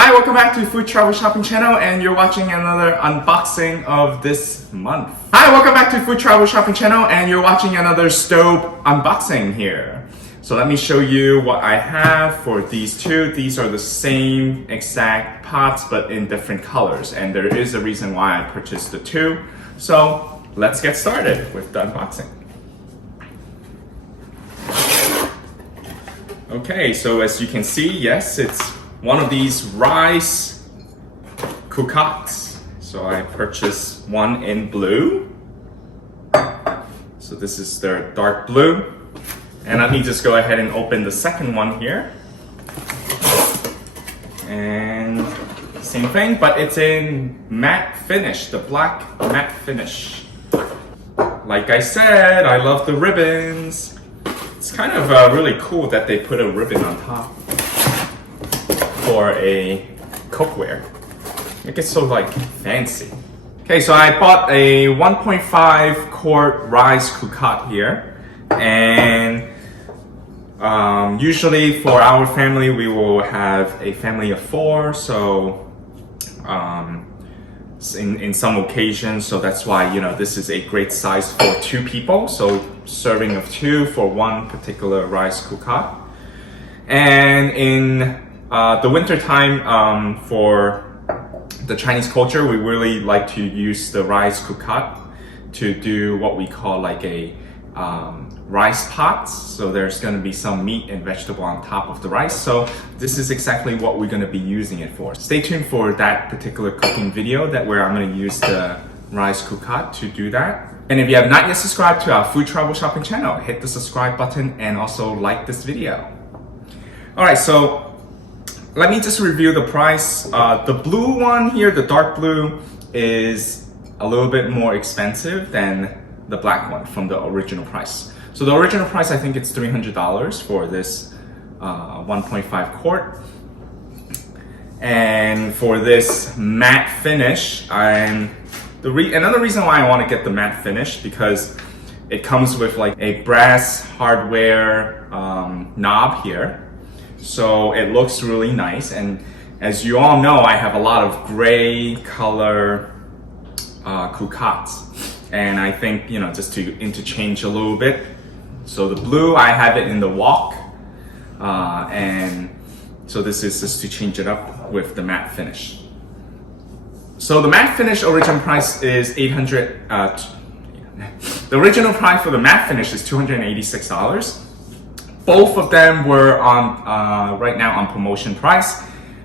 Hi, welcome back to Food Travel Shopping Channel, and you're watching another unboxing of this month. Hi, welcome back to Food Travel Shopping Channel, and you're watching another Staub unboxing here. So let me show you what I have for these two. These are the same exact pots, but in different colors, and there is a reason why I purchased the two. So let's get started with the unboxing. Okay, so as you can see, yes, it's one of these rice cocottes. So I purchased one in blue. So this is their dark blue. And let me just go ahead and open the second one here. And same thing, but it's in matte finish, the black matte finish. Like I said, I love the ribbons. It's kind of really cool that they put a ribbon on top for a cookware. Make it so like fancy. Okay, so I bought a 1.5 quart rice cocotte here, and usually for our family we will have a family of 4. So in some occasions, so that's why this is a great size for 2 people. So serving of 2 for one particular rice cocotte. And in the winter time, for the Chinese culture, we really like to use the rice cocotte to do what we call like a rice pots. So there's going to be some meat and vegetable on top of the rice. So this is exactly what we're going to be using it for. Stay tuned for that particular cooking video where I'm going to use the rice cocotte to do that. And if you have not yet subscribed to our Food Travel Shopping channel, hit the subscribe button and also like this video. Alright, so let me just review the price. The blue one here, the dark blue, is a little bit more expensive than the black one from the original price. So the original price, I think it's $300 for this 1.5 quart. And for this matte finish, another reason why I want to get the matte finish, because it comes with like a brass hardware knob here. So it looks really nice, and as you all know, I have a lot of gray color cocottes, and I think just to interchange a little bit. So the blue, I have it in the wok, and so this is just to change it up with the matte finish. So the matte finish original price is the original price for the matte finish is $286. Both of them were on right now on promotion price,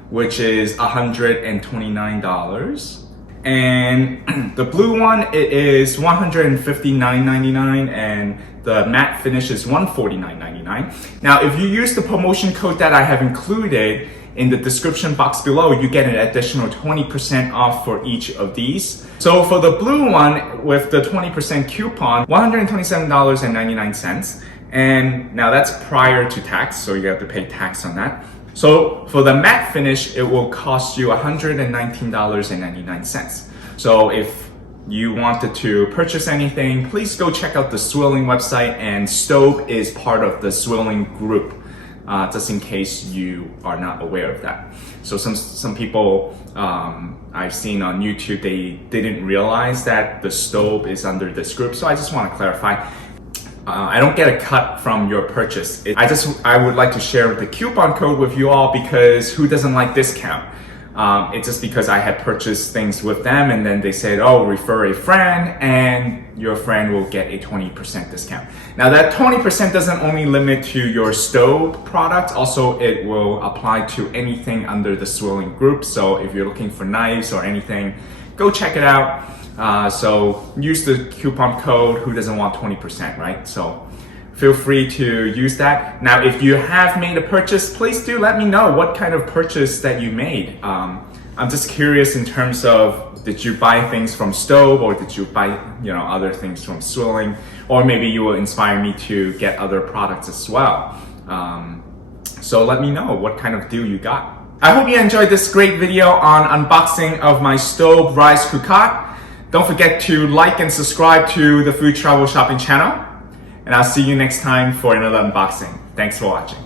which is $129. And the blue one, it is $159.99, and the matte finish is $149.99. Now, if you use the promotion code that I have included in the description box below, you get an additional 20% off for each of these. So for the blue one with the 20% coupon, $127.99. And now that's prior to tax, so you have to pay tax on that. So for the matte finish, it will cost you $119.99. So if you wanted to purchase anything, please go check out the Swirling website, and Staub is part of the Swirling group, just in case you are not aware of that. So some people I've seen on YouTube, they didn't realize that the Staub is under this group. So I just want to clarify. I don't get a cut from your purchase. I would like to share the coupon code with you all, because who doesn't like discount? It's just because I had purchased things with them, and then they said, oh, refer a friend and your friend will get a 20% discount. Now that 20% doesn't only limit to your Staub product, also it will apply to anything under the Swirling group. So if you're looking for knives or anything, go check it out. So use the coupon code. Who doesn't want 20%, right? So feel free to use that. Now, if you have made a purchase, please do let me know what kind of purchase that you made. I'm just curious in terms of, did you buy things from Staub, or did you buy other things from Swirling, or maybe you will inspire me to get other products as well. So let me know what kind of deal you got. I hope you enjoyed this great video on unboxing of my Staub rice cocotte. Don't forget to like and subscribe to the Food Travel Shopping channel. And I'll see you next time for another unboxing. Thanks for watching.